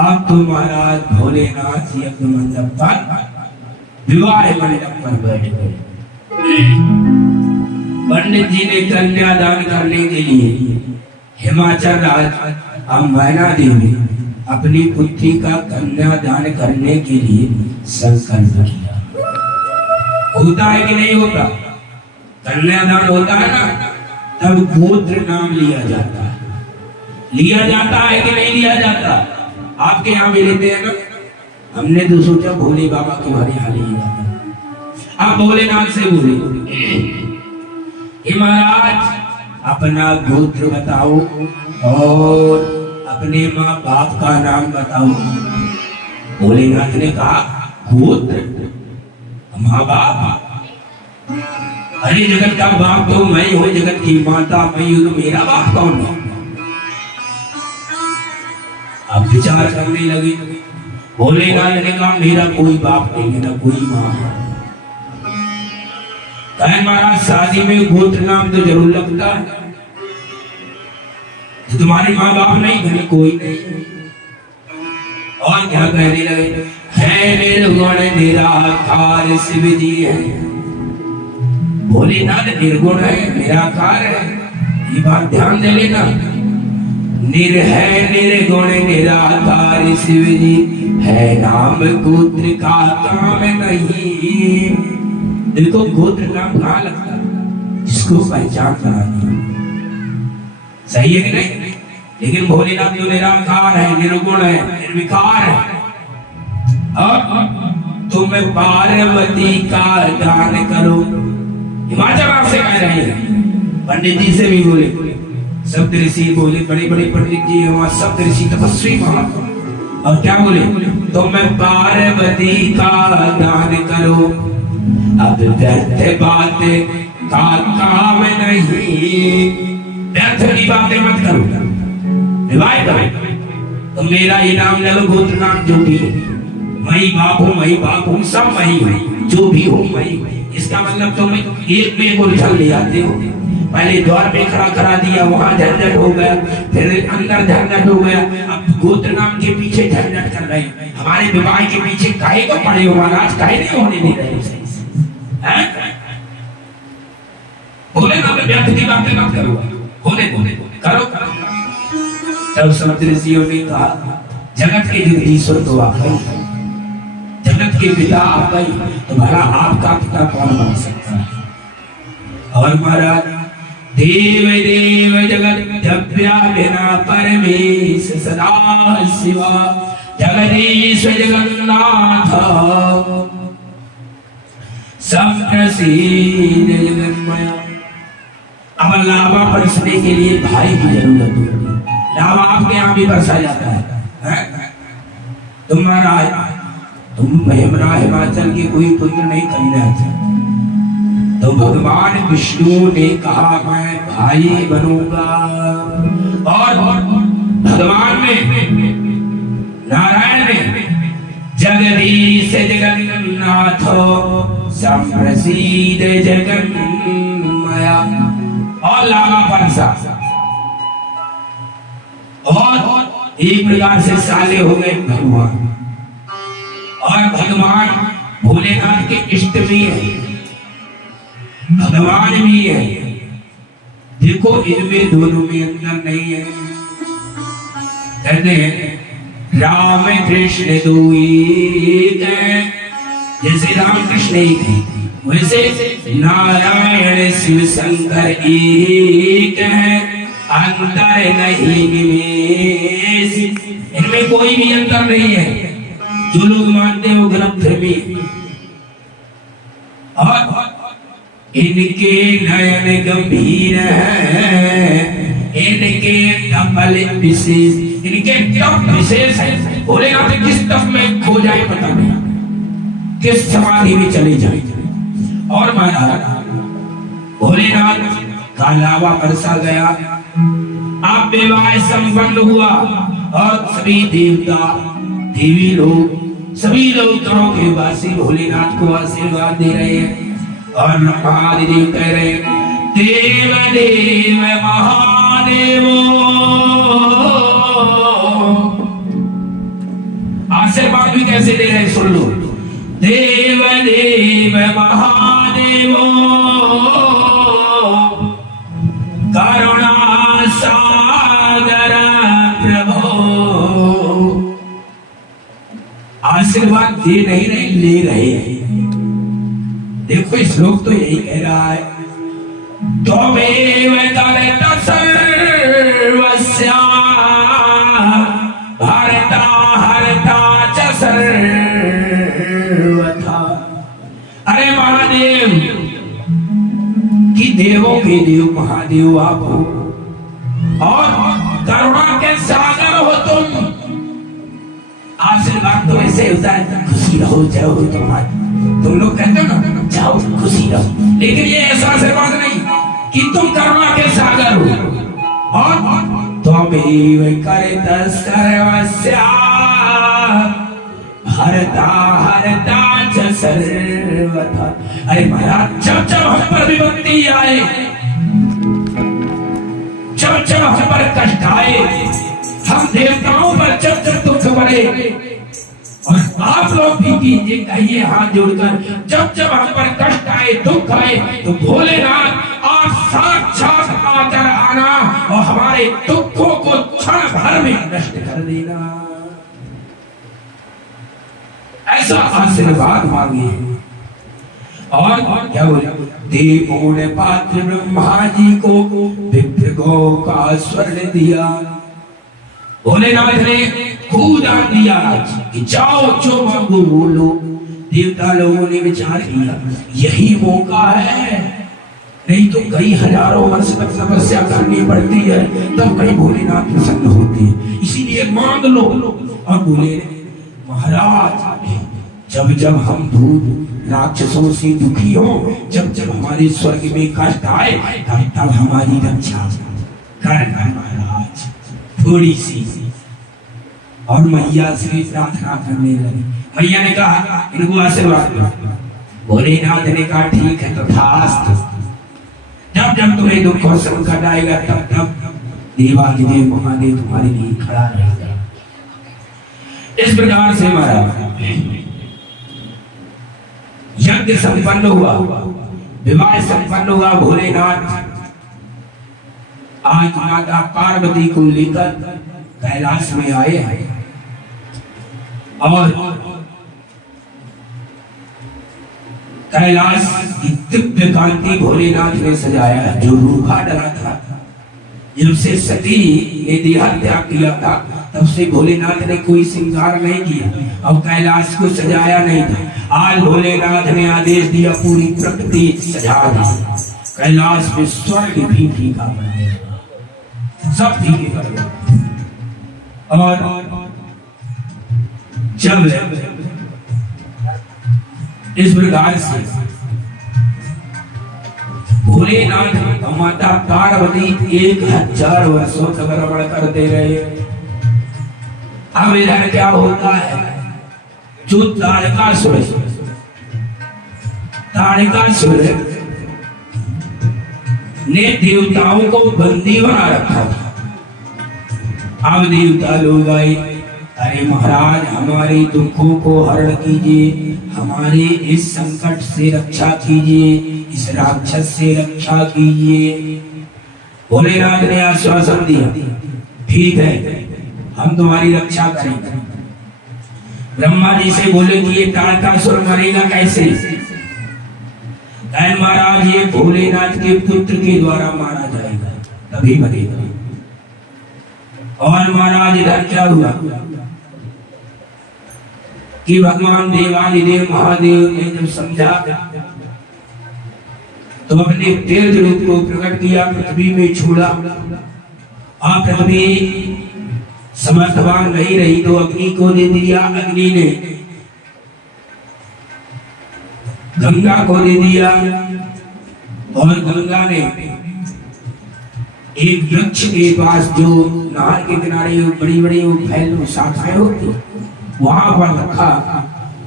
अब तो महाराज भोलेनाथ जी अपने मंडप पर विवाह मंडप पर बैठ गए। पंडित जी ने कन्यादान करने के लिए हिमाचल राज्य मैना देवी अपनी पुत्री का कन्यादान करने के लिए संकल्प किया। होता है कि नहीं होता? कन्यादान होता है ना, तब गोत्र नाम लिया जाता है। लिया जाता है कि नहीं लिया जाता? आपके यहाँ भी लेते हैं ना? हमने तो सोचा भोले बाबा के हमारे यहाँ लिया जाता। अब भोलेनाथ से बोले, हे महाराज अपना गोत्र बताओ और अपने माँ बाप का नाम बताओ। भोलेनाथ ने कहा गोत्र, माँ बाप? अरे जगत का बाप तो मैं हूँ, जगत की माता मैं हूँ, तो मेरा बाप कौन है? अब विचार करने लगे। भोलेनाथ ने कहा मेरा कोई बाप नहीं है, ना कोई माँ है। कहे महाराज शादी में गोत्र नाम तो जरूर लगता है, तो तुम्हारे माँ बाप नहीं बने कोई नहीं। और क्या कहने लगे, है निर्गुण निराकार शिव जी है। भोलेनाथ निर्गुण है, निराकार है, ये बात ध्यान दे लेना। है निर्गुण निराकार शिव जी है, नाम गोत्र का काम नहीं। देखो गोत्र नाम कहाँ लगता है, जिसको पहचान करानी। सही है कि नहीं? लेकिन भोलेनाथ जो निराकार है, निर्गुण है, निर्विकार है। अब तुम पार्वती का दान करो। हिमाचल आपसे कह रहे हैं, पंडित जी से भी बोले, सब ऋषि बोले, बड़े बड़े पंडित जी वहां सब ऋषि तपस्वी वहां। और क्या बोले, तुम पार्वती का दान करो। अब व्यर्थ बात का काम नहीं, व्यर्थ की बातें मत करो, विवाह करो। तो मेरा ये नाम ले लो, गोत्र नाम जो भी है, मैं बाप हूँ, मैं बाप हूँ, सब मैं हूँ, जो भी हूँ मैं। इसका मतलब तुम एक में को उछल ले आते हो। पहले द्वार पे खड़ा करा दिया, वहां झंझट हो गया, फिर अंदर झंझट हो गया, अब गोत्र नाम के पीछे झंझट कर रहे हैं। हमारे विवाह के पीछे काहे को पड़े हो महाराज, काहे नहीं होने दे रहे हैं? बोले ना व्यर्थ की बातें मत करो, होने करो। तब सब ऋषियों ने कहा जगत के जगदीश्वर तो आप ही, जगत के पिता आप ही, तुम्हारा आपका पिता कौन बन सकता है? और महाराज देव देव जगत जप्या बिना परमेश सदा शिवा जगदीश जगन्नाथ संप्रसीद जगन्मया। अब लावा बरसने के लिए भाई की जरूरत होती है। लावा आपके यहाँ भी बरसा जाता है? तुम महाराज तुम यमुना हिमाचल के कोई पुत्र नहीं करना चाहते, तो भगवान विष्णु ने कहा मैं भाई बनूंगा। और भगवान में नारायण ने जगदीश जगन्नाथ संप्रसीद जगन्मया और लावा परसा। और एक प्रकार से साले हो गए भगवान। और भगवान भोलेनाथ के इष्ट भी है, भगवान भी है। देखो इनमें दोनों में अंतर नहीं है। कहते हैं राम कृष्ण दो एक है, जैसे राम कृष्ण एक है वैसे नारायण शिव शंकर एक है, अंतर नहीं निमेष। इनमें कोई भी अंतर नहीं है, जो लोग मानते हो ग्रंथ में। और इनके नयन गंभीर है, इनके तपल विशेष, इनके तप विशेष है। भोलेनाथ किस तप में खो जाए पता नहीं, किस समाधि में चले जाए। और महाराज भोलेनाथ का लावा बरसा गया, आप विवाह संपन्न हुआ और सभी देवता देवी लोग सभी लोगों के वासी भोलेनाथ को आशीर्वाद दे रहे हैं। और महादेव कह रहे हैं देव देव महादेव। आशीर्वाद भी कैसे दे रहे हैं सुन लो, देव देव महादेव करुणा सागर प्रभो। आशीर्वाद दे नहीं रहे, ले रहे हैं। देखो श्लोक तो यही कह रहा है, त्वमेव तवेत सर्वस्य भर्ता हर्ता च सर्वथा। अरे महादेव के देव महादेव आप हो और करुणा के सागर हो तुम। आशीर्वाद तो ऐसे होता है, खुशी रहो जाओ तुम्हारी, तुम लोग कहते हो ना जाओ खुशी रहो, लेकिन ये ऐसा आशीर्वाद नहीं कि तुम करुणा के सागर हो और त्वमेव करत सर्वस्या हरता हरता च सर्वथा। अरे महाराज जब जब हम पर विपत्ति आए, जब जब हम पर कष्ट आए, हम देवताओं पर जब जब दुख पड़े, और आप लोग भी कीजिए, कहिए हाथ जोड़कर, जब जब हम पर कष्ट आए दुख आए तो भोलेनाथ आप साक्षात आकर आना और हमारे दुखों को क्षण भर में नष्ट कर देना। ऐसा आशीर्वाद मांगिए। और क्या बोले, देवों ने पात्र ब्रह्मा जी को विग्रहों का स्वर्ण दिया। भोलेनाथ ने दान दिया कि जाओ जो मांगो बोलो। देवता लोगों ने विचार किया यही मौका है, नहीं तो कई हजारों वर्ष तक तपस्या करनी पड़ती है, तब कहीं भोलेनाथ प्रसन्न होते हैं, इसीलिए मांग लो। और बोले महाराज जब जब हम भूत राक्षसों से दुखी हो, जब जब हमारे स्वर्ग में कष्ट आए, तब तब हमारी रक्षा करना महाराज। थोड़ी सी और मैया से प्रार्थना करने लगी। मैया ने कहा इनको आशीर्वाद दो। भोलेनाथ ने कहा ठीक है तथास्तु। जब जब तुम्हें दुख और संकट आएगा तब तब देवाधिदेव महादेव तुम्हारे लिए खड़ा रहेगा। इस प्रकार से महाराज यज्ञ संपन्न हुआ, विवाह संपन्न हुआ। भोलेनाथ आज माता पार्वती को लेकर कैलाश में आए हैं और कैलाश की दिव्य कांति भोलेनाथ ने सजाया है। जो रूखा डरा था, जब से सती ने देह त्याग किया था, तब से भोलेनाथ ने कोई श्रृंगार नहीं किया और कैलाश को सजाया नहीं था। आज भोलेनाथ ने आदेश दिया पूरी प्रकृति सजा दी, कैलाश में स्वर्ग भी फीका बनेगा, सब फीके करेगा। और जब इस प्रकार से भोलेनाथ और माता पार्वती 1000 वर्षों तक रमण करते रहे। अब इधर क्या होता है, जो तारकासुर ने देवताओं को बंदी बना रखा था। अब देवता लोग आए, अरे महाराज हमारे दुखों को हरण कीजिए, हमारे इस संकट से रक्षा कीजिए, इस राक्षस से रक्षा कीजिए। भोलेनाथ ने आश्वासन दिया ठीक है हम तुम्हारी रक्षा करेंगे। ब्रह्मा जी से बोले कि ये तारकासुर मरेगा कैसे? महाराज ये भोलेनाथ के पुत्र के द्वारा मारा जाएगा तभी मरेगा। और महाराज इधर क्या हुआ कि भगवान देवाधिदेव महादेव ने जब समझा तो अपने तेज रूप को प्रकट किया, पृथ्वी में छोड़ा। आप पृथ्वी समर्थवान नहीं रही तो अग्नि को दे दिया, अग्नि ने गंगा को दे दिया और गंगा ने एक वृक्ष के पास जो नहर के किनारे बड़ी बड़ी फैल शाखाएं होती वहां पर रखा।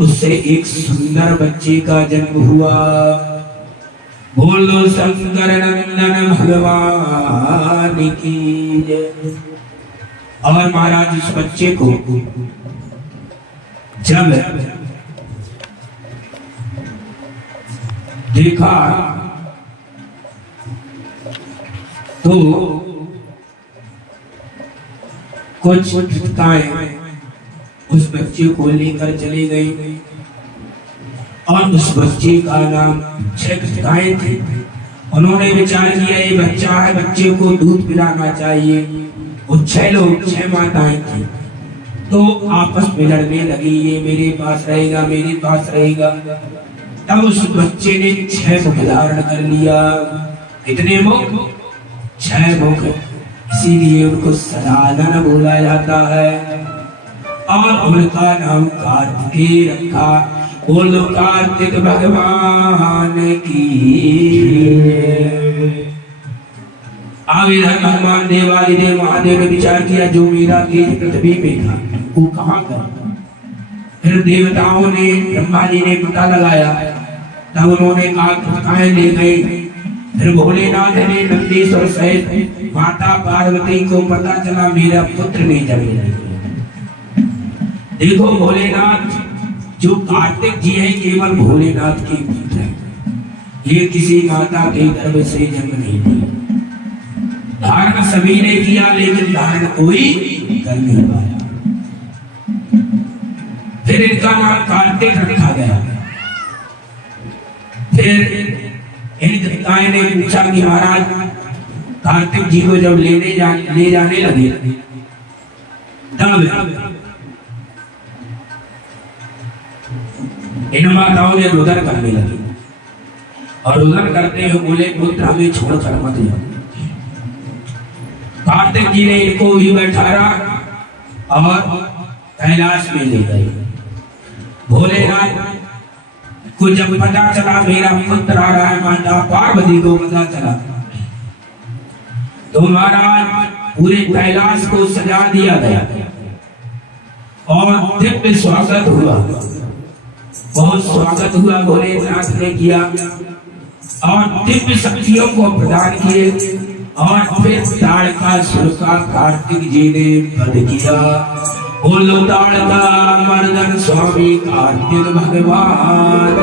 उससे एक सुंदर बच्चे का जन्म हुआ। बोलो शंकर नंदन भगवान की जय। और महाराज इस बच्चे को जब देखा तो कुछ चिताएं उस बच्चे को लेकर चले गई और उस बच्चे का नाम 6 गायें थी। उन्होंने विचार किया ये बच्चा है, बच्चे को दूध पिलाना चाहिए। वो 6 लोग 6 माताएं थी तो आपस में लड़ने लगी, ये मेरे पास रहेगा मेरे पास रहेगा। तब उस बच्चे ने 6 मुख धारण कर लिया। कितने मुख? 6 मुख, इसीलिए उनको सदानंद बोला जाता है और उनका नाम कार्तिकेय रखा। बोलो कार्तिक भगवान की। अब इधर भगवान देवादिदेव महादेव ने विचार किया जो मेरा तेज पृथ्वी में था वो कहाँ गया। फिर देवताओं ने ब्रह्मा जी ने पता लगाया, तब उन्होंने कहा ले गए। फिर भोलेनाथ ने नंदीश्वर सहित माता पार्वती को पता चला मेरा पुत्र नहीं जन्म। देखो भोलेनाथ जो कार्तिक जी है केवल भोलेनाथ के पुत्र है, ये किसी माता के गर्भ से जन्म नहीं लिया। धारण सभी ने किया लेकिन धारण कोई कर नहीं पाया। फिर इनका नाम कार्तिक रखा गया। फिर इन देवताओं ने पूछा कि महाराज कार्तिक जी को जब ले जाने लगे तब इन माताओं ने रुदन करने लगी और रुदन करते हुए बोले पुत्र हमें छोड़कर मत जाओ। कार्तिक जी ने इनको भी बैठाया और कैलाश में ले गए। भोलेनाथ को जब पता चला मेरा पुत्र आ रहा है, माता पार्वती को पता चला तो महाराज पूरे कैलाश को सजा दिया गया और दिव्य स्वागत हुआ। बहुत स्वागत हुआ भोलेनाथ ने किया और दिव्य शक्तियों को प्रदान किए और फिर ताड़का सुर का कार्तिक जी ने वध किया। बोलो ताड़का मर्दन स्वामी कार्तिक भगवान